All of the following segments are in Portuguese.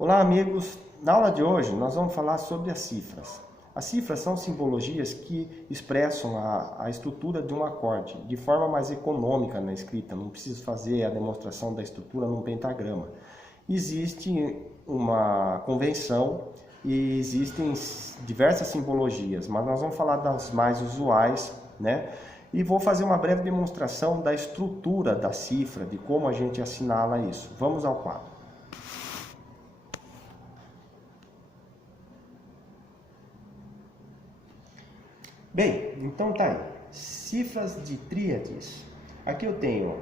Olá, amigos! Na aula de hoje nós vamos falar sobre as cifras. As cifras são simbologias que expressam a estrutura de um acorde de forma mais econômica na escrita. Não preciso fazer a demonstração da estrutura num pentagrama. Existe uma convenção e existem diversas simbologias, mas nós vamos falar das mais usuais, né? E vou fazer uma breve demonstração da estrutura da cifra, de como a gente assinala isso. Vamos ao quadro. Bem, então tá aí, cifras de tríades. Aqui eu tenho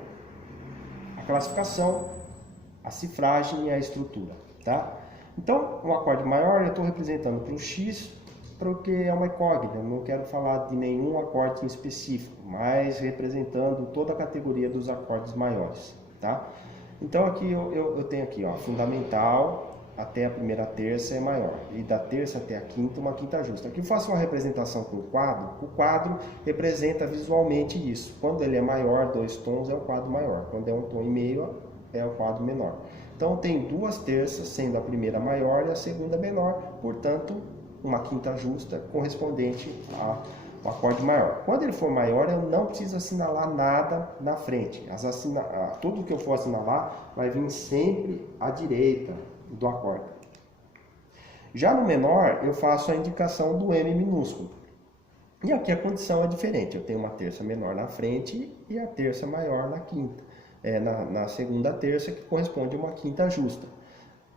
a classificação, a cifragem e a estrutura, tá? Então, um acorde maior eu estou representando para o X, porque é uma incógnita, eu não quero falar de nenhum acorde em específico, mas representando toda a categoria dos acordes maiores, tá? Então aqui eu tenho aqui, ó, fundamental até a primeira terça é maior, e da terça até a quinta, uma quinta justa. Aqui eu faço uma representação com o quadro representa visualmente isso. Quando ele é maior, 2 tons, é o quadro maior. Quando é 1 tom e meio, é o quadro menor. Então tem 2 terças, sendo a primeira maior e a segunda menor, portanto, uma quinta justa correspondente ao acorde maior. Quando ele for maior, eu não preciso assinalar nada na frente. Tudo que eu for assinalar vai vir sempre à direita do acorde. Já no menor, eu faço a indicação do M minúsculo. E aqui a condição é diferente. Eu tenho uma terça menor na frente e a terça maior na quinta. Na segunda terça, que corresponde a uma quinta justa.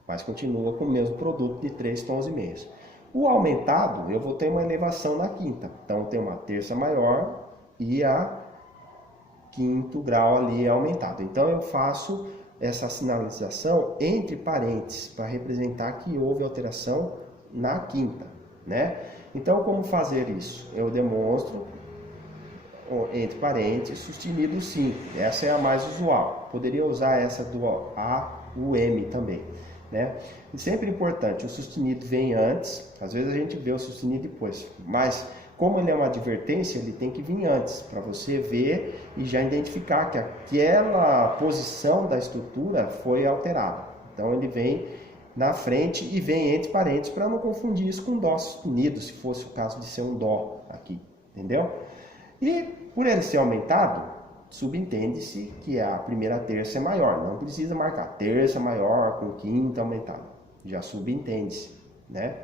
Mas continua com o mesmo produto de 3 tons e meios. O aumentado, eu vou ter uma elevação na quinta. Então, tem uma terça maior e a quinto grau ali é aumentado. Então, eu faço essa sinalização entre parênteses para representar que houve alteração na quinta, né? Então, como fazer isso? Eu demonstro entre parênteses sustenido 5. Essa é a mais usual. Poderia usar essa do A, o M também, né? E sempre importante, o sustenido vem antes. Às vezes a gente vê o sustenido depois, mas como ele é uma advertência, ele tem que vir antes, para você ver e já identificar que aquela posição da estrutura foi alterada. Então ele vem na frente e vem entre parênteses para não confundir isso com dó sustenido, se fosse o caso de ser um dó aqui, entendeu? E por ele ser aumentado, subentende-se que a primeira terça é maior, não precisa marcar terça maior com quinta aumentada, já subentende-se, né?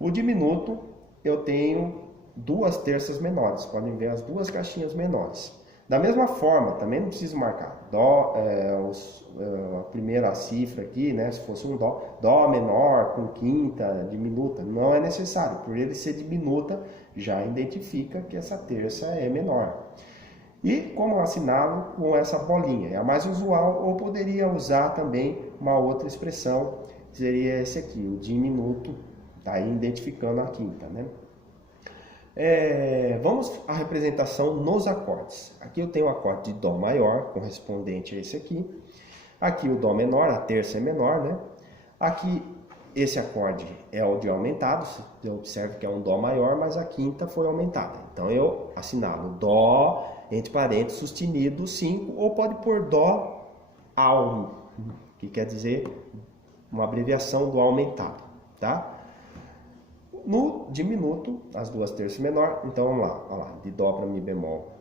O diminuto eu tenho 2 terças menores, podem ver as 2 caixinhas menores. Da mesma forma, também não preciso marcar dó, a primeira cifra aqui, né, se fosse um dó menor com quinta diminuta, não é necessário, por ele ser diminuta, já identifica que essa terça é menor. E como assinalo com essa bolinha, é a mais usual, ou poderia usar também uma outra expressão, seria esse aqui, o diminuto, tá aí identificando a quinta, né? Vamos à representação nos acordes. Aqui eu tenho o acorde de Dó maior, correspondente a esse aqui. Aqui o Dó menor, a terça é menor, né? Aqui esse acorde é o de aumentado, você observa que é um Dó maior, mas a quinta foi aumentada. Então eu assinalo Dó, entre parênteses, sustenido 5, ou pode pôr Dó Al, que quer dizer uma abreviação do aumentado, tá? No diminuto, as 2 terças menor, então vamos lá, olha lá, de Dó para Mi bemol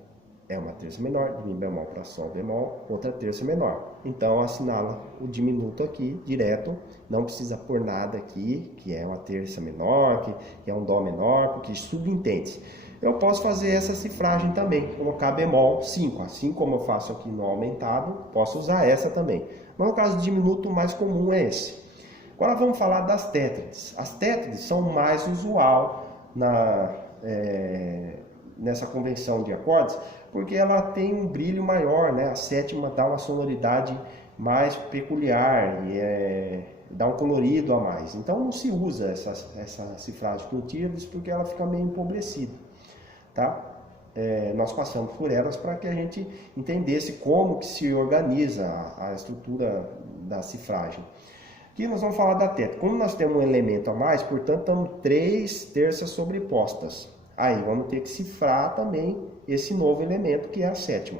é uma terça menor, de Mi bemol para Sol bemol, outra terça menor. Então assinala o diminuto aqui, direto, não precisa pôr nada aqui, que é uma terça menor, que é um Dó menor, porque subentende. Eu posso fazer essa cifragem também, colocar bemol 5, assim como eu faço aqui no aumentado, posso usar essa também. Mas no caso do diminuto, o mais comum é esse. Agora vamos falar das tétrades. As tétrades são mais usual nessa convenção de acordes, porque ela tem um brilho maior, né? A sétima dá uma sonoridade mais peculiar e dá um colorido a mais. Então não se usa essa cifragem com tríades porque ela fica meio empobrecida, tá? Nós passamos por elas para que a gente entendesse como que se organiza a estrutura da cifragem. Aqui nós vamos falar da tétrade. Como nós temos um elemento a mais, portanto, temos 3 terças sobrepostas. Aí vamos ter que cifrar também esse novo elemento, que é a sétima.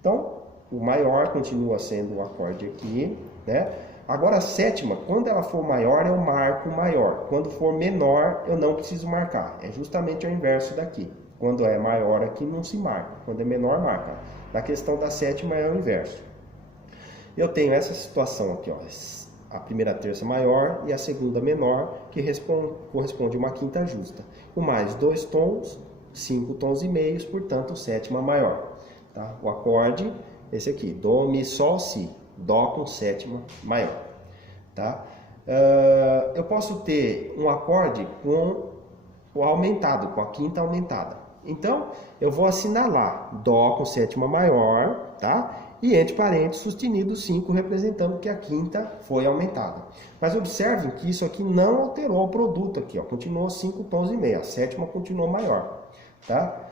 Então, o maior continua sendo o acorde aqui, né? Agora a sétima, quando ela for maior, eu marco maior. Quando for menor, eu não preciso marcar. É justamente o inverso daqui. Quando é maior aqui, não se marca. Quando é menor, marca. Na questão da sétima é o inverso. Eu tenho essa situação aqui, ó. A primeira terça maior e a segunda menor, que corresponde a uma quinta justa. Com mais 2 tons, 5 tons e meios, portanto, sétima maior. Tá? O acorde, esse aqui, Dó, Mi, Sol, Si. Dó com sétima maior. Tá? Eu posso ter um acorde com o aumentado, com a quinta aumentada. Então, eu vou assinalar Dó com sétima maior, tá? E entre parênteses, sustenido 5, representando que a quinta foi aumentada. Mas observem que isso aqui não alterou o produto aqui, ó. Continuou 5 tons e meio, a sétima continuou maior, tá?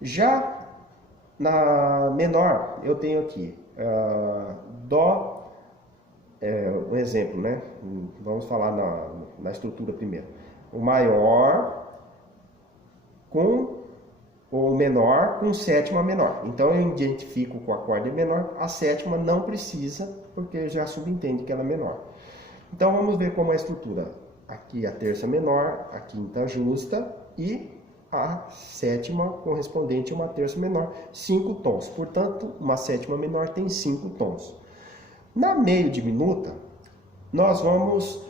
Já na menor, eu tenho aqui Dó, um exemplo, né? Vamos falar na estrutura primeiro. O maior com o menor com sétima menor. Então eu identifico com o acorde menor, a sétima não precisa, porque já subentende que ela é menor. Então vamos ver como é a estrutura. Aqui a terça menor, a quinta justa e a sétima correspondente a uma terça menor, 5 tons. Portanto, uma sétima menor tem 5 tons. Na meio diminuta, nós vamos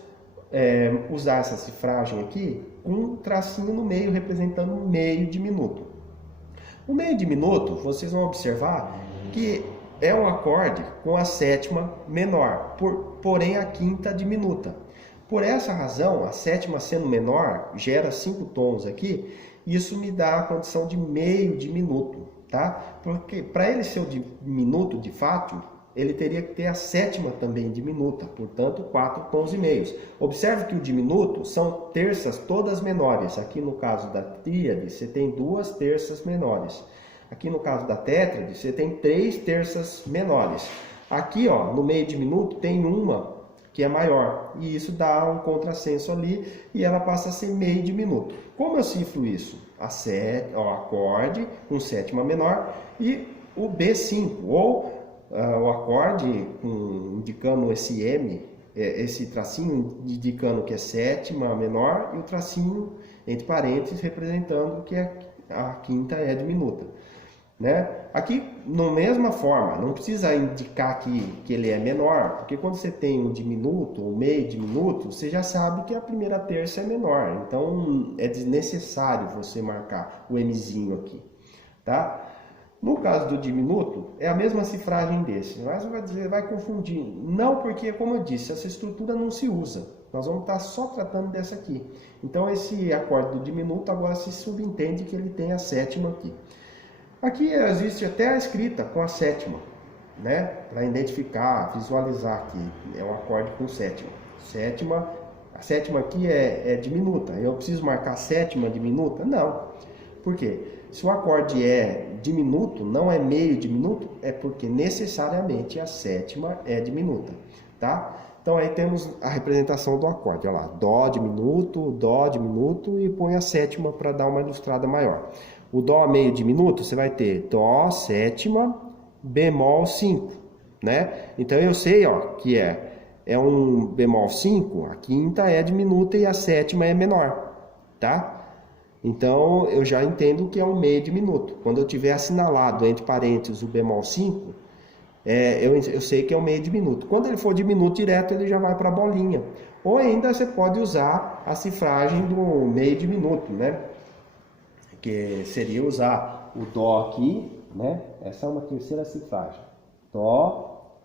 usar essa cifragem aqui com um tracinho no meio representando um meio diminuto. O meio diminuto, vocês vão observar que é um acorde com a sétima menor, porém a quinta diminuta. Por essa razão, a sétima sendo menor, gera 5 tons aqui, isso me dá a condição de meio diminuto, tá? Porque para ele ser o diminuto de fato, ele teria que ter a sétima também diminuta, portanto 4 tons e meios. Observe que o diminuto são terças todas menores. Aqui no caso da tríade, você tem 2 terças menores. Aqui no caso da tétrade, você tem 3 terças menores. Aqui, ó, no meio diminuto, tem uma que é maior. E isso dá um contrassenso ali e ela passa a ser meio diminuto. Como eu cifro isso? O acorde com sétima menor e o B5, ou o acorde indicando esse M, esse tracinho indicando que é sétima menor e o tracinho entre parênteses representando que a quinta é diminuta, né? Aqui, na mesma forma, não precisa indicar que ele é menor, porque quando você tem um diminuto, um meio diminuto, você já sabe que a primeira terça é menor, então é desnecessário você marcar o Mzinho aqui, tá? No caso do diminuto, é a mesma cifragem desse, mas vai confundir. Não, porque, como eu disse, essa estrutura não se usa. Nós vamos estar só tratando dessa aqui. Então, esse acorde do diminuto agora se subentende que ele tem a sétima aqui. Aqui existe até a escrita com a sétima, né? Para identificar, visualizar que é um acorde com sétima. A sétima aqui é diminuta. Eu preciso marcar sétima diminuta? Não. Por quê? Se o acorde é diminuto, não é meio diminuto, é porque necessariamente a sétima é diminuta, tá? Então aí temos a representação do acorde, olha lá, Dó diminuto e põe a sétima para dar uma ilustrada maior. O Dó meio diminuto, você vai ter Dó sétima, bemol 5, né? Então eu sei, ó, que é um bemol 5, a quinta é diminuta e a sétima é menor, tá? Então, eu já entendo que é um meio diminuto. Quando eu tiver assinalado entre parênteses o bemol 5, eu sei que é um meio diminuto. Quando ele for diminuto direto, ele já vai para a bolinha. Ou ainda você pode usar a cifragem do meio diminuto, né? Que seria usar o Dó aqui, né? Essa é uma terceira cifragem. Dó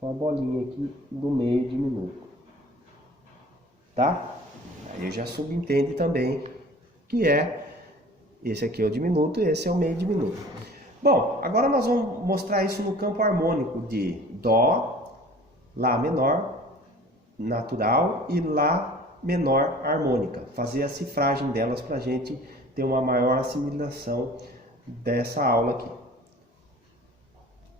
com a bolinha aqui do meio diminuto. Tá? Aí já subentende também que esse aqui é o diminuto e esse é o meio diminuto. Bom, agora nós vamos mostrar isso no campo harmônico de Dó, Lá menor, natural e Lá menor harmônica. Fazer a cifragem delas para a gente ter uma maior assimilação dessa aula aqui.